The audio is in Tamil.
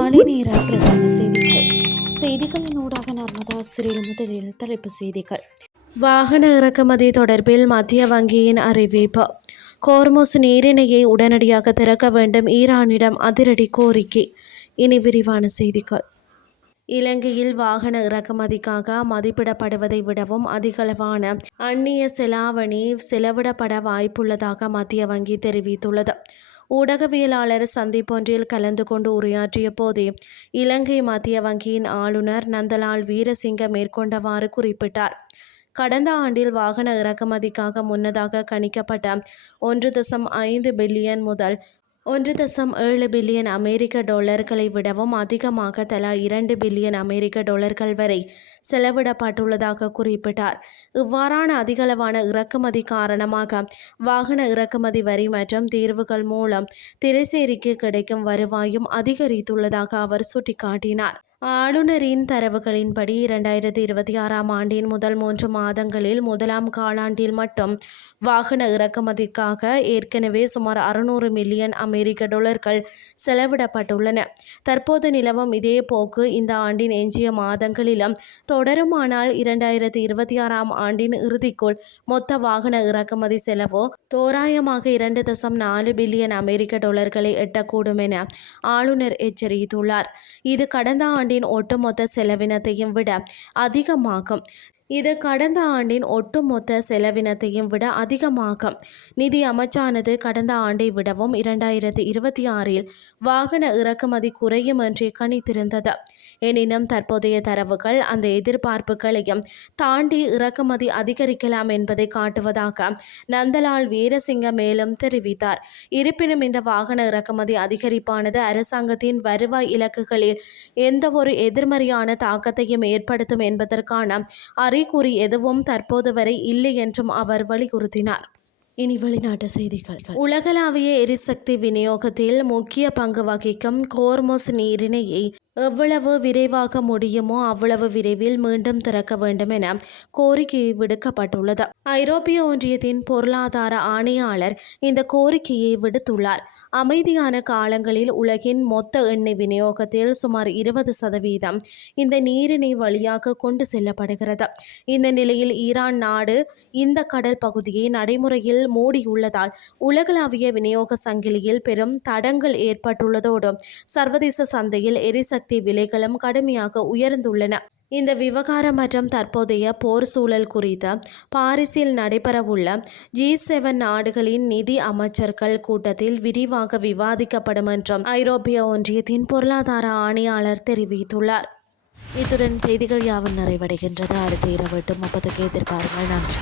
காலை நேர பிரதான செய்திகளின் ஊடாக நர்மதா சிறில் முதலில் தலைப்பு செய்திகள். வாகன இறக்குமதி தொடர்பில் மத்திய வங்கியின் அறிவிப்பு. ஹோர்முஸ் நீரிணையை உடனடியாக திறக்க வேண்டும், ஈரானிடம் அதிரடி கோரிக்கை. இனி விரிவான செய்திகள். இலங்கையில் வாகன இறக்குமதிக்காக மதிப்பிடப்படுவதை விடவும் அதிகளவான அந்நிய செலாவணி செலவிடப்பட வாய்ப்புள்ளதாக மத்திய வங்கி தெரிவித்துள்ளது. ஊடகவியலாளர் சந்திப்பொன்றில் கலந்து கொண்டு உரையாற்றிய போதே இலங்கை மத்திய வங்கியின் ஆளுநர் நந்தலால் வீரசிங்க மேற்கொண்டவாறு குறிப்பிட்டார். கடந்த ஆண்டில் வாகன இறக்குமதிக்காக முன்னதாக கணிக்கப்பட்ட 1.5 பில்லியன் முதல் 1.7 பில்லியன் அமெரிக்க டாலர்களை விடவும் அதிகமாக தலா 2 பில்லியன் அமெரிக்க டாலர்கள் வரை செலவிடப்பட்டுள்ளதாக குறிப்பிட்டார். இவ்வாறான அதிகளவான இறக்குமதி காரணமாக வாகன இறக்குமதி வரி மற்றும் தீர்வுகள் மூலம் திரைசேரிக்கு கிடைக்கும் வருவாயும் அதிகரித்துள்ளதாக அவர் சுட்டிக்காட்டினார். ஆளுநரின் தரவுகளின்படி 2026ஆம் ஆண்டின் முதல் 3 மாதங்களில் முதலாம் காலாண்டில் மட்டும் வாகன இறக்குமதிக்காக ஏற்கனவே சுமார் 600 மில்லியன் அமெரிக்க டாலர்கள் செலவிடப்பட்டுள்ளன. தற்போது நிலவும் இதே போக்கு இந்த ஆண்டின் எஞ்சிய மாதங்களிலும் தொடருமானால் 2026ஆம் ஆண்டின் இறுதிக்குள் மொத்த வாகன இறக்குமதி செலவு தோராயமாக 2.4 பில்லியன் அமெரிக்க டாலர்களை எட்டக்கூடும் என ஆளுநர் எச்சரித்துள்ளார். இது கடந்த ஆண்டின் ஒட்டுமொத்த செலவினத்தையும் விட அதிகமாகும். நிதி அமைச்சானது கடந்த ஆண்டை விடவும் 2026இல் வாகன இறக்குமதி குறையும் என்றே கணித்திருந்தது. எனினும் தற்போதைய தரவுகள் அந்த எதிர்பார்ப்புகளையும் தாண்டி இறக்குமதி அதிகரிக்கலாம் என்பதை காட்டுவதாக நந்தலால் வீரசிங்க மேலும் தெரிவித்தார். இருப்பினும் இந்த வாகன இறக்குமதி அதிகரிப்பானது அரசாங்கத்தின் வருவாய் இலக்குகளில் எந்தவொரு எதிர்மறையான தாக்கத்தையும் ஏற்படுத்தும் என்பதற்கான அறிகுறி எதுவும் தற்போது வரை இல்லை என்றும் அவர் வலியுறுத்தினார். இனி வெளிநாட்டு செய்திகள். உலகளாவிய எரிசக்தி விநியோகத்தில் முக்கிய பங்கு வகிக்கும் ஹோர்முஸ் நீரிணையை எவ்வளவு விரைவாக முடியுமோ அவ்வளவு விரைவில் மீண்டும் திறக்க வேண்டும் என கோரிக்கை விடுக்கப்பட்டுள்ளது. ஐரோப்பிய ஒன்றியத்தின் பொருளாதார ஆணையாளர் இந்த கோரிக்கையை விடுத்துள்ளார். அமைதியான காலங்களில் உலகின் மொத்த எண்ணெய் விநியோகத்தில் சுமார் 20% இந்த நீரிணை வழியாக கொண்டு செல்லப்படுகிறது. இந்த நிலையில் ஈரான் நாடு இந்த கடல் பகுதியை நடைமுறையில் மூடியுள்ளதால் உலகளாவிய விநியோக சங்கிலியில் பெரும் தடங்கள் ஏற்பட்டுள்ளதோடு சர்வதேச சந்தையில் எரிசக்தி விலைகளும் கடுமையாக உயர்ந்துள்ளன. இந்த விவகாரம் மற்றும் தற்போதைய போர் சூழல் குறித்து பாரிஸில் நடைபெறவுள்ள G7 நாடுகளின் நிதி அமைச்சர்கள் கூட்டத்தில் விரிவாக விவாதிக்கப்படும் என்றும் ஐரோப்பிய ஒன்றியத்தின் பொருளாதார ஆணையாளர் தெரிவித்துள்ளார். இத்துடன் செய்திகள் யாவும் நிறைவடைகின்றது. அடுத்த இரவு 8:30 எதிர்பாருங்கள். நன்றி.